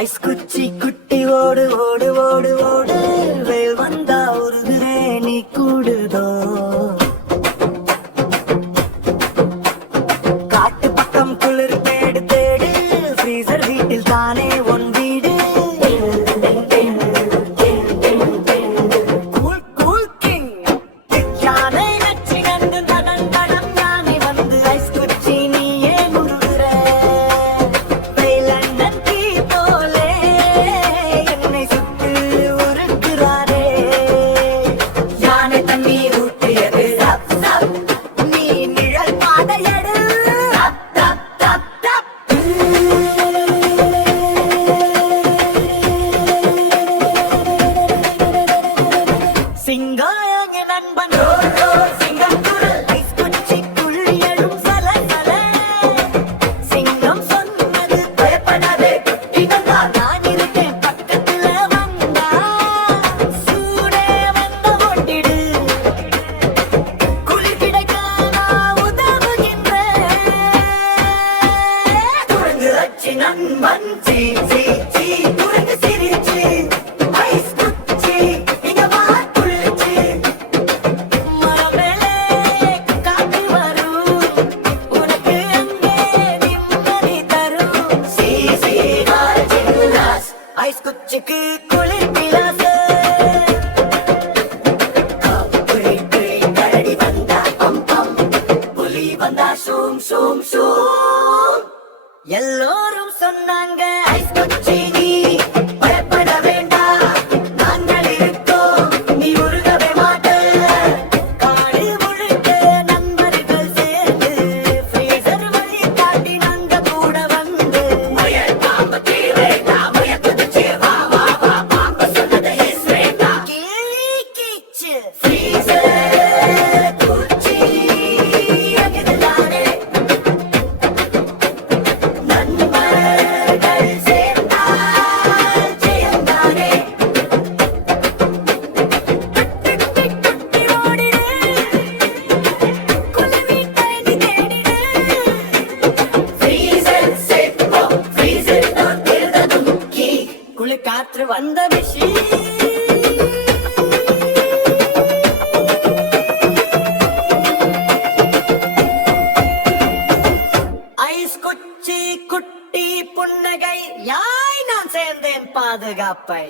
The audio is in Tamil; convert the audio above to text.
ஐஸ் குச்சி குட்டி ஓடு ஓடு ஓடு ஓடு, வேல் வந்தா உருகுதே நீ கூடுதோ. காட்டு பக்கம் குளிர் தேடு தேடு, ஃப்ரீசர் வீட்டில் தானே உன் வீடு. கூல் கூல் கிங் யானை நச்சி நந்து தடம் தடம் யானை வந்து ஐஸ் குச்சி நீயே முருகுற. லண்டன் டீ போலே என்னை சுட்டு உருக்குறாரே. யானை தண்ணி ஊற்றியது சப் சப், நீ நிழல் பாதையடு தப் தப் தப் தப். சிங்காய நண்பன் சிங்கம் குரல், ஐஸ் குச்சிக்குள் எழும் சல சல. சிங்கம் சொன்னது பயப்படாதே குட்டிகளா, நான் இருக்கேன் பக்கத்துல வந்தா. சூடே வந்த ஓட்டிடு, குளிர் கிடைக்க நான் உதவுகின்றேன். குரங்கு அச்சி நண்பன் சீ சீ சீ, குரங்கு சிரிச்சு ஐஸ் குச்சி இங்க வா குளிர்ச்சி. மரமேலே காத்து வரும், உனக்கு அங்கே நிம்மதி தரும். சீ சீ வார்ஜில்லாஸ், ஐஸ் குச்சிக்கு குளிர் பிலாசு. குளி குளி கரடி வந்தா பம் பம், புலி வந்தா சூம் சூம் சூம். எல்லோரும் சொன்னாங்க ஐஸ் குச்சி நீ பயப்பட வேண்டாம், நாங்கள் இருக்கோம் நீ உருகவே மாட்ட. காடு முழுக்க நண்பர்கள் சேர்ந்து, ஃப்ரீசர் வழி தாண்டி நாங்க கூட வந்து. முயல் பாம்பு தீ வேண்டாம், முயல் குதிச்சு வா வா வா, பாம்பு சொன்னது எஸ் வேண்டாம். கிளி கீச்சு ஃப்ரீசர் குச்சி அங்குதானே. நண்பர்கள் சேர்ந்தால் ஜெயம்தானே. குட்டி குட்டி ஓடிடு, குளவி தண்ணி தேடிடு. ஃப்ரீசர் சேர்ப்போம், ஃப்ரீசர் திறந்ததும் கீ. குளிர் காற்று வந்த விஷி. ஐஸ் குச்சி குட்டி புன்னகை, யாய் நான் சேர்ந்தேன் பாதுகாப்பை.